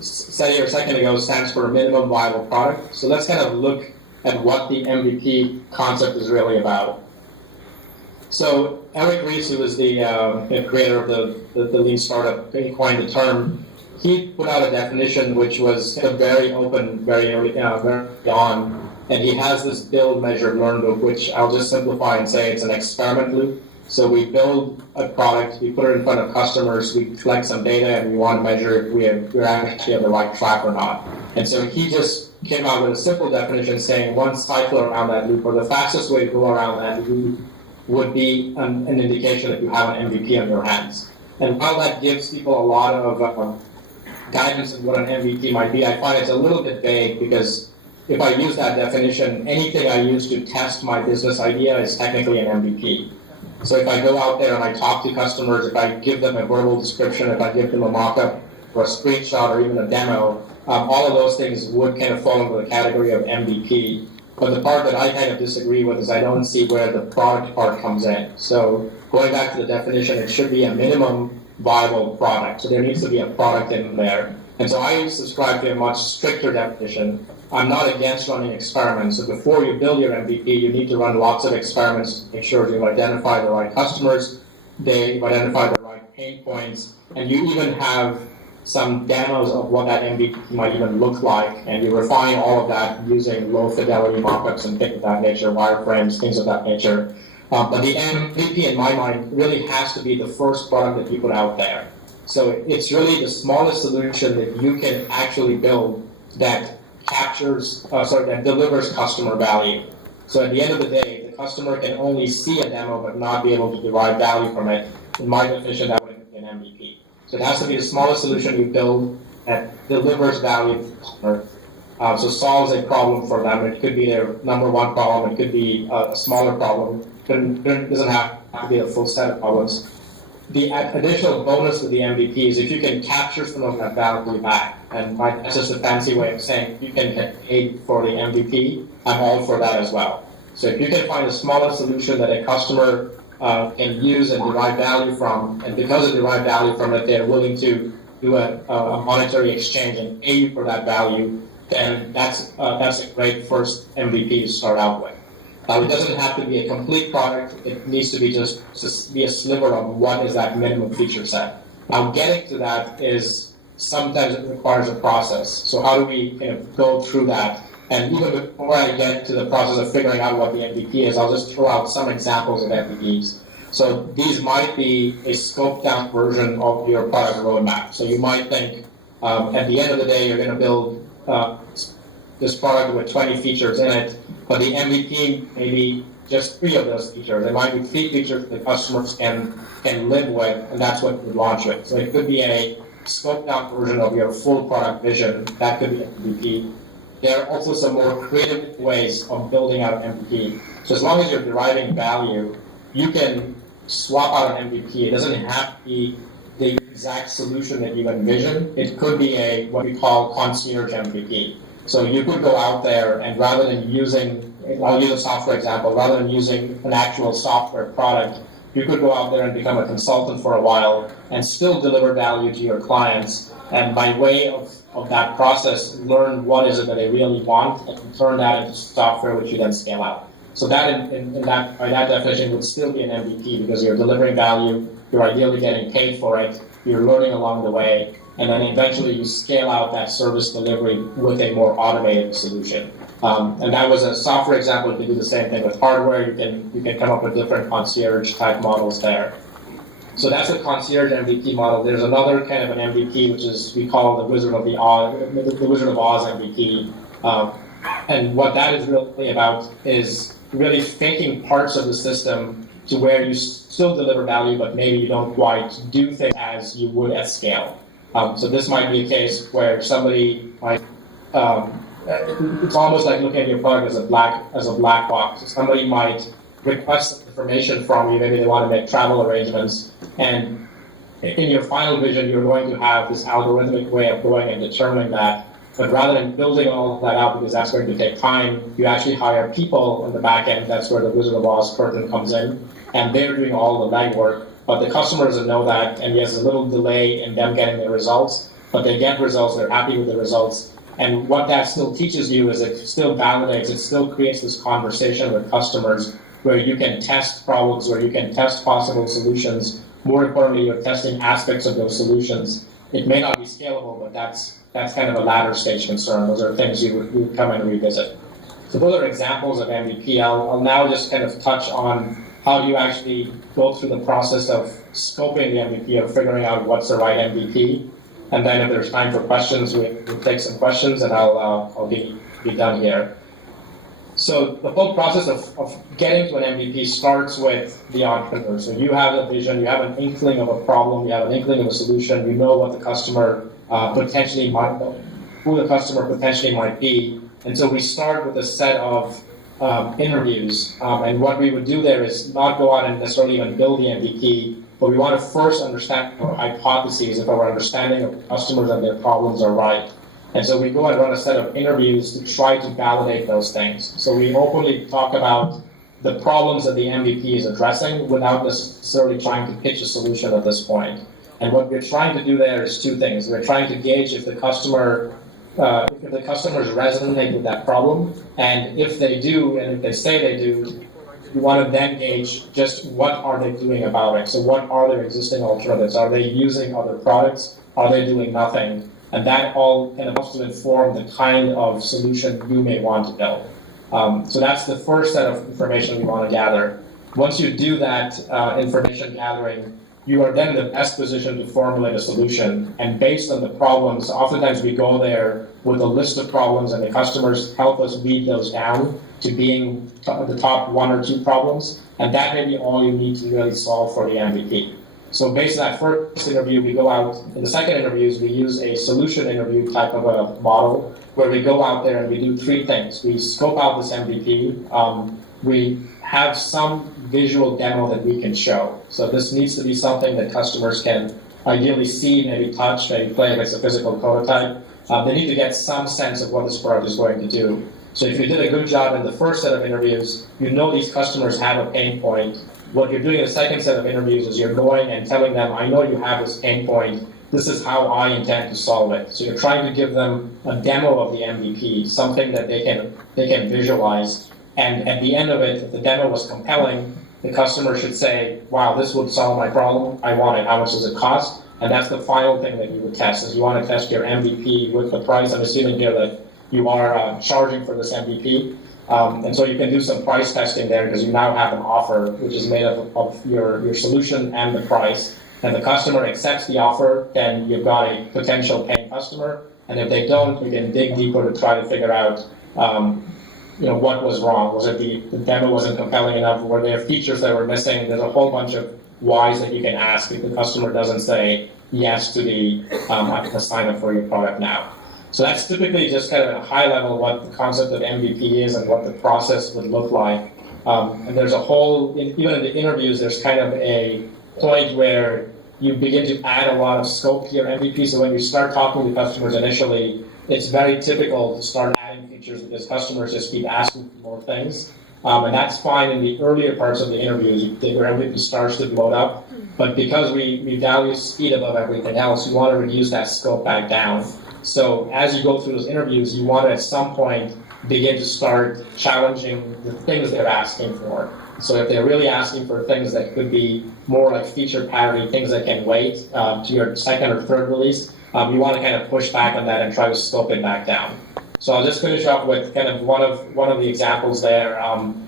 said here a second ago, stands for minimum viable product. So let's kind of look at what the MVP concept is really about. So Eric Ries, who was the creator of the lean startup, he coined the term. He put out a definition which was kind of very open, very early on, and he has this build, measure, learn loop, which I'll just simplify and say it's an experiment loop. So we build a product, we put it in front of customers, we collect some data, and we want to measure if we're actually on the right track or not. And so he just came out with a simple definition saying one cycle around that loop, or the fastest way to go around that loop, would be an indication that you have an MVP on your hands. And while that gives people a lot of guidance on what an MVP might be, I find it's a little bit vague, because if I use that definition, anything I use to test my business idea is technically an MVP. So if I go out there and I talk to customers, if I give them a verbal description, if I give them a mock-up or a screenshot or even a demo, all of those things would kind of fall into the category of MVP. But the part that I kind of disagree with is I don't see where the product part comes in. So going back to the definition, it should be a minimum viable product. So there needs to be a product in there. And so I subscribe to a much stricter definition. I'm not against running experiments. So before you build your MVP, you need to run lots of experiments to make sure you've identified the right customers, you've identified the right pain points, and you even have some demos of what that MVP might even look like, and you refine all of that using low-fidelity mock-ups and things of that nature, wireframes, things of that nature. But the MVP, in my mind, really has to be the first product that you put out there. So it's really the smallest solution that you can actually build that that delivers customer value. So at the end of the day, the customer can only see a demo but not be able to derive value from it. In my definition, that would be an MVP. So it has to be the smallest solution you build that delivers value to the customer. So solves a problem for them. It could be their number one problem. It could be a smaller problem. It doesn't have to be a full set of problems. The additional bonus with the MVP is if you can capture some of that value back. And that's just a fancy way of saying if you can get paid for the MVP, I'm all for that as well. So if you can find a smaller solution that a customer can use and derive value from, and because they derive value from it, they're willing to do a monetary exchange and pay you for that value, then that's a great first MVP to start out with. It doesn't have to be a complete product. It needs to be just be a sliver of what is that minimum feature set. Now, getting to that is sometimes it requires a process. So how do we kind of go through that? And even before I get to the process of figuring out what the MVP is, I'll just throw out some examples of MVPs. So these might be a scoped down version of your product roadmap. So you might think at the end of the day, you're going to build this product with 20 features in it, but the MVP may be just 3 of those features. There might be 3 features that customers can live with, and that's what you launch with. So it could be a scoped out version of your full product vision. That could be MVP. There are also some more creative ways of building out an MVP. So as long as you're deriving value, you can swap out an MVP. It doesn't have to be the exact solution that you envision. It could be a what we call concierge MVP. So you could go out there and rather than using, I'll use a software example, rather than using an actual software product, you could go out there and become a consultant for a while and still deliver value to your clients. And by way of that process, learn what is it that they really want and turn that into software which you then scale out. So that by that definition would still be an MVP because you're delivering value, you're ideally getting paid for it, you're learning along the way, and then eventually you scale out that service delivery with a more automated solution. And that was a software example. You can do the same thing with hardware. You can come up with different concierge type models there. So that's a concierge MVP model. There's another kind of an MVP, which is we call the Wizard of Oz MVP. And what that is really about is really taking parts of the system to where you still deliver value, but maybe you don't quite do things as you would at scale. So this might be a case where somebody might, it's almost like looking at your product as a black box. So somebody might request information from you, maybe they want to make travel arrangements, and in your final vision, you're going to have this algorithmic way of going and determining that. But rather than building all of that out, because that's going to take time, you actually hire people on the back end. That's where the Wizard of Oz curtain comes in, and they're doing all the legwork. But the customer doesn't know that, and there's a little delay in them getting the results. but they get results, they're happy with the results. And what that still teaches you is it still validates, it still creates this conversation with customers where you can test problems, where you can test possible solutions. More importantly, you're testing aspects of those solutions. It may not be scalable, but that's kind of a latter stage concern. Those are things you would come and revisit. So those are examples of MVP. I'll now just kind of touch on how do you actually go through the process of scoping the MVP, of figuring out what's the right MVP. And then if there's time for questions, we'll take some questions, and I'll be done here. So the whole process of getting to an MVP starts with the entrepreneur. So you have a vision, you have an inkling of a problem, you have an inkling of a solution, you know what the customer potentially might, who the customer potentially might be. And so we start with a set of interviews. And what we would do there is not go out and necessarily even build the MVP, but we want to first understand our hypotheses, if our understanding of customers and their problems are right. And so we go and run a set of interviews to try to validate those things. So we openly talk about the problems that the MVP is addressing without necessarily trying to pitch a solution at this point. And what we're trying to do there is two things. We're trying to gauge if the customers resonate with that problem, and if they do, and if they say they do, you want to then gauge just what are they doing about it. So what are their existing alternatives? Are they using other products? Are they doing nothing? And that all kind of helps to inform the kind of solution you may want to build. So that's the first set of information we want to gather. Once you do that information gathering, you are then in the best position to formulate a solution. And based on the problems, oftentimes we go there with a list of problems, and the customers help us weed those down to being the top one or two problems. And that may be all you need to really solve for the MVP. So based on that first interview, we go out. In the second interviews, we use a solution interview type of a model where we go out there and we do three things. We scope out this MVP. We have some visual demo that we can show. So this needs to be something that customers can ideally see, maybe touch, maybe play if it's a physical prototype. They need to get some sense of what this product is going to do. So if you did a good job in the first set of interviews, you know these customers have a pain point. What you're doing in the second set of interviews is you're going and telling them, I know you have this pain point. This is how I intend to solve it. So you're trying to give them a demo of the MVP, something that they can visualize. And at the end of it, if the demo was compelling, the customer should say, wow, this would solve my problem. I want it. How much does it cost? And that's the final thing that you would test, is you want to test your MVP with the price. I'm assuming here that you are charging for this MVP. And so you can do some price testing there because you now have an offer which is made up of your solution and the price. And the customer accepts the offer, then you've got a potential paying customer. And if they don't, you can dig deeper to try to figure out what was wrong. Was it the demo wasn't compelling enough? Were there features that were missing? There's a whole bunch of whys that you can ask if the customer doesn't say yes to the I'm going to sign up for your product now. So that's typically just kind of at a high level what the concept of MVP is and what the process would look like. And there's a whole, even in the interviews, there's kind of a point where you begin to add a lot of scope to your MVP. So when you start talking to customers initially, it's very typical to start adding features because customers just keep asking for more things. And that's fine in the earlier parts of the interviews. Your MVP starts to load up. But because we value speed above everything else, you want to reduce that scope back down. So as you go through those interviews, you want to at some point begin to start challenging the things they're asking for. So if they're really asking for things that could be more like feature parity, things that can wait to your second or third release, you want to kind of push back on that and try to scope it back down. So I'll just finish up with kind of one of the examples there,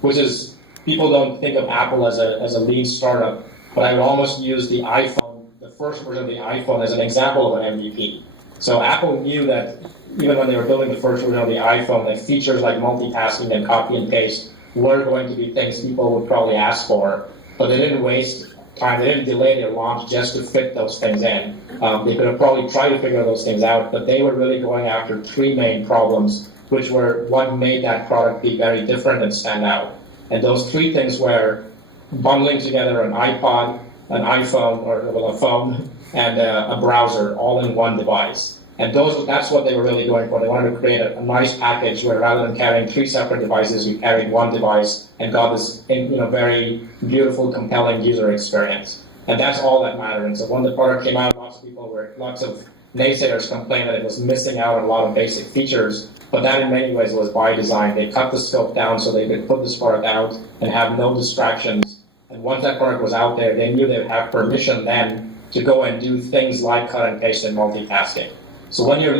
which is people don't think of Apple as a lean startup, but I would almost use the iPhone, the first version of the iPhone, as an example of an MVP. So Apple knew that even when they were building the first version of the iPhone, that features like multitasking and copy and paste were going to be things people would probably ask for, but they didn't waste time. They didn't delay their launch just to fit those things in. They could have probably tried to figure those things out, but they were really going after three main problems, which were what made that product be very different and stand out. And those three things were bundling together an iPod, an iPhone, or a phone, and a browser all in one device. And that's what they were really going for. They wanted to create a nice package where rather than carrying three separate devices, you carried one device and got this very beautiful, compelling user experience. And that's all that mattered. And so when the product came out, lots of naysayers complained that it was missing out on a lot of basic features, but that in many ways was by design. They cut the scope down so they could put this product out and have no distractions. And once that product was out there, they knew they'd have permission then to go and do things like cut and paste and multitasking. So when you're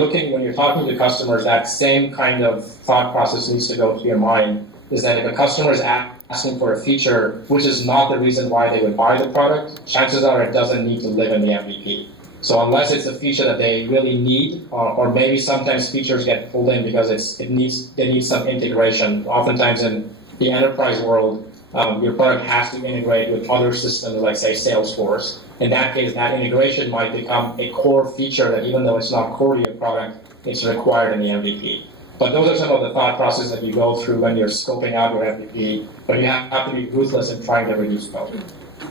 talking to customers, that same kind of thought process needs to go through your mind, is that if a customer is asking for a feature which is not the reason why they would buy the product, chances are it doesn't need to live in the MVP. So unless it's a feature that they really need, or maybe sometimes features get pulled in because they need some integration. Oftentimes in the enterprise world, your product has to integrate with other systems like, say, Salesforce. In that case, that integration might become a core feature that even though it's not core to your product, it's required in the MVP. But those are some of the thought processes that you go through when you're scoping out your MVP, but you have to be ruthless in trying to reduce scope.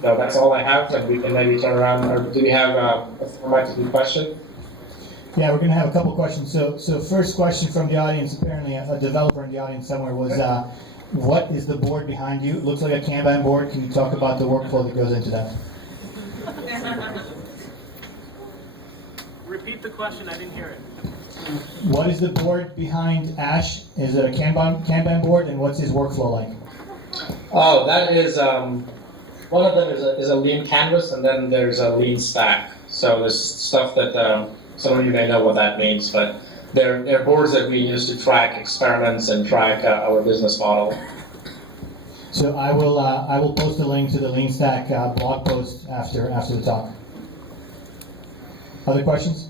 So that's all I have, and we can maybe turn around, or do we have a format to do question? Yeah, we're going to have a couple questions. So first question from the audience, apparently a developer in the audience somewhere, was what is the board behind you? It looks like a Kanban board. Can you talk about the workflow that goes into that? Repeat the question, I didn't hear it. What is the board behind Ash? Is it a Kanban board, and what's his workflow like? Oh, that is, one of them is a lean canvas, and then there's a lean stack. So there's stuff that some of you may know what that means, but they're boards that we use to track experiments and track our business model. So I will post a link to the lean stack blog post after the talk. Other questions?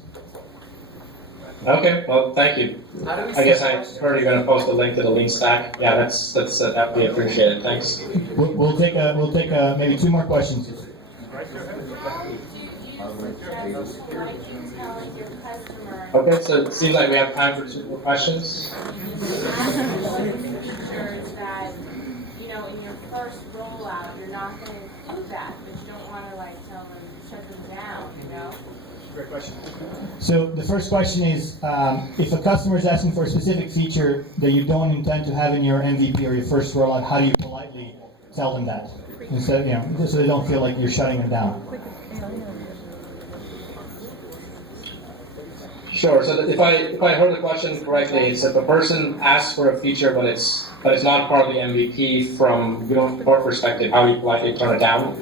Okay, well, thank you. I guess I heard you're going to post a link to the lean stack. Yeah, that would be appreciated. Thanks. We'll take maybe two more questions. Okay, so it seems like we have time for two more questions. That, in your first rollout, you're not going to do that, but you don't want to tell them, shut them down, Great question. So the first question is, if a customer is asking for a specific feature that you don't intend to have in your MVP or your first rollout, how do you politely tell them that? Instead, so they don't feel like you're shutting them down. Sure. So if I heard the question correctly, it's if a person asks for a feature but it's not part of the MVP from your perspective, how do you politely turn it down?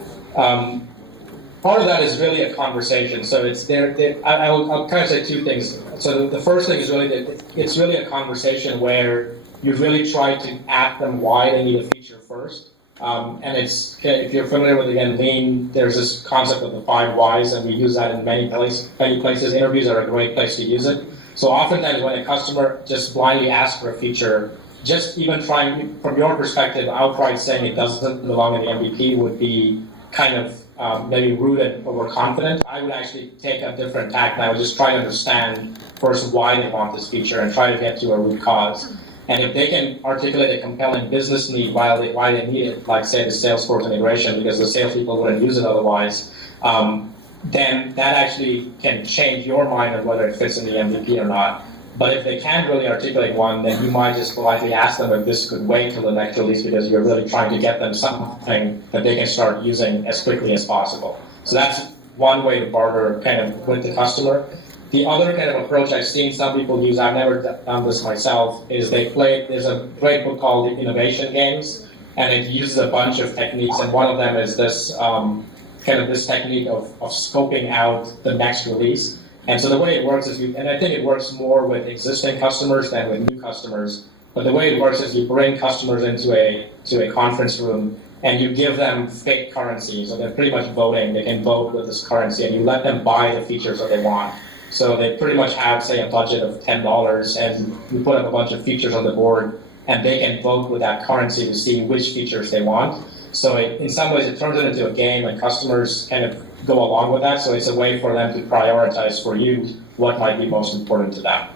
Part of that is really a conversation. So I'll kind of say two things. So the first thing is really that it's really a conversation where you really try to ask them why they need a feature first. And if you're familiar with, again, Lean, there's this concept of the 5 whys, and we use that in many places. Interviews are a great place to use it. So oftentimes when a customer just blindly asks for a feature, just even trying, from your perspective, outright saying it doesn't belong in the MVP would be kind of maybe rude and overconfident. I would actually take a different tack, and I would just try to understand first why they want this feature and try to get to a root cause. And if they can articulate a compelling business need why they need it, like say the Salesforce integration, because the salespeople wouldn't use it otherwise, then that actually can change your mind on whether it fits in the MVP or not. But if they can't really articulate one, then you might just politely ask them if this could wait till the next release, because you're really trying to get them something that they can start using as quickly as possible. So that's one way to barter kind of with the customer. The other kind of approach I've seen some people use, I've never done this myself, is there's a great book called The Innovation Games, and it uses a bunch of techniques, and one of them is this this technique of scoping out the next release. And so the way it works is, and I think it works more with existing customers than with new customers, but the way it works is you bring customers into a conference room and you give them fake currency. So they're pretty much voting. They can vote with this currency, and you let them buy the features that they want. So they pretty much have, say, a budget of $10, and you put up a bunch of features on the board, and they can vote with that currency to see which features they want. So in some ways, it turns it into a game, and customers kind of go along with that. So it's a way for them to prioritize for you what might be most important to them.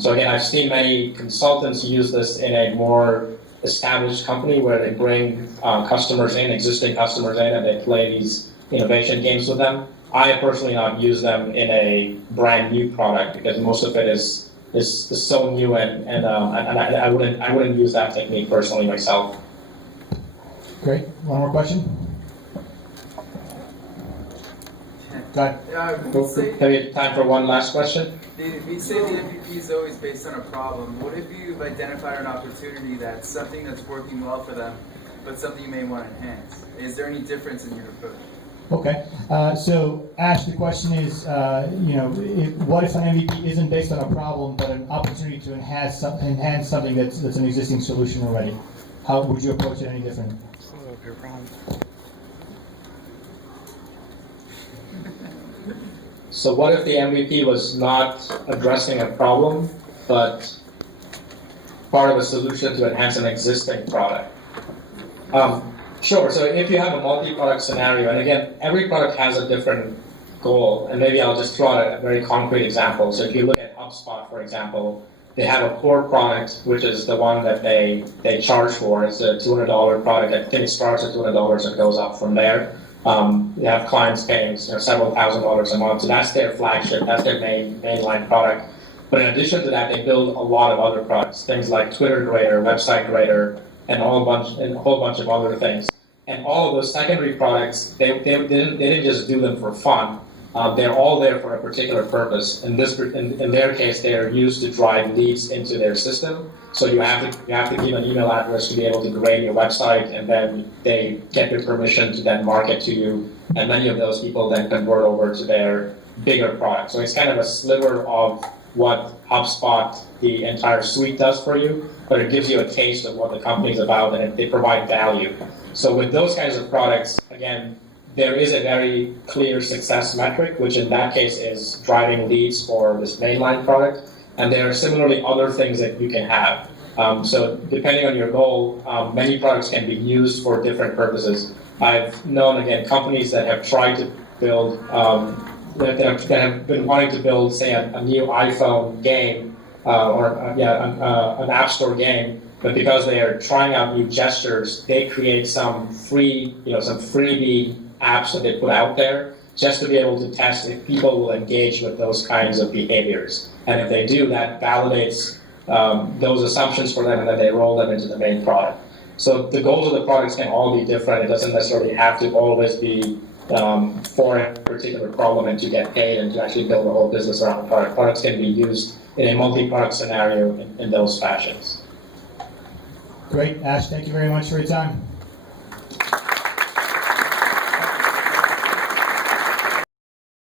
So again, I've seen many consultants use this in a more established company where they bring existing customers in, and they play these innovation games with them. I have personally not used them in a brand new product because most of it is so new, and I wouldn't use that technique personally myself. Great. One more question. Go ahead. Have you time for one last question? If you say the MVP is always based on a problem, what if you've identified an opportunity that's something that's working well for them, but something you may want to enhance? Is there any difference in your approach? Okay. So, Ash, the question is, what if an MVP isn't based on a problem, but an opportunity to enhance something that's an existing solution already? How would you approach it any different? So what if the MVP was not addressing a problem, but part of a solution to enhance an existing product? Sure, so if you have a multi-product scenario, and again, every product has a different goal, and maybe I'll just throw out a very concrete example. So if you look at HubSpot, for example, they have a core product, which is the one that they charge for. It's a $200 product. I think it starts at $200 and goes up from there. You have clients paying several $1,000s a month, so that's their flagship, that's their mainline product. But in addition to that, they build a lot of other products, things like Twitter Grader, Website Grader, and a whole bunch of other things. And all of those secondary products, they didn't just do them for fun. They're all there for a particular purpose. In their case, they are used to drive leads into their system. So you have to give an email address to be able to grade your website, and then they get your permission to then market to you. And many of those people then convert over to their bigger product. So it's kind of a sliver of what HubSpot, the entire suite, does for you, but it gives you a taste of what the company's about, and they provide value. So with those kinds of products, again, there is a very clear success metric, which in that case is driving leads for this mainline product. And there are similarly other things that you can have. So depending on your goal, many products can be used for different purposes. I've known, again, companies that have tried to build, that have been wanting to build, say, a new iPhone game an App Store game, but because they are trying out new gestures, they create some freebie apps that they put out there just to be able to test if people will engage with those kinds of behaviors. And if they do, that validates those assumptions for them, and then they roll them into the main product. So the goals of the products can all be different. It doesn't necessarily have to always be for a particular problem and to get paid and to actually build a whole business around the product. Products can be used in a multi-product scenario in those fashions. Great, Ash, thank you very much for your time.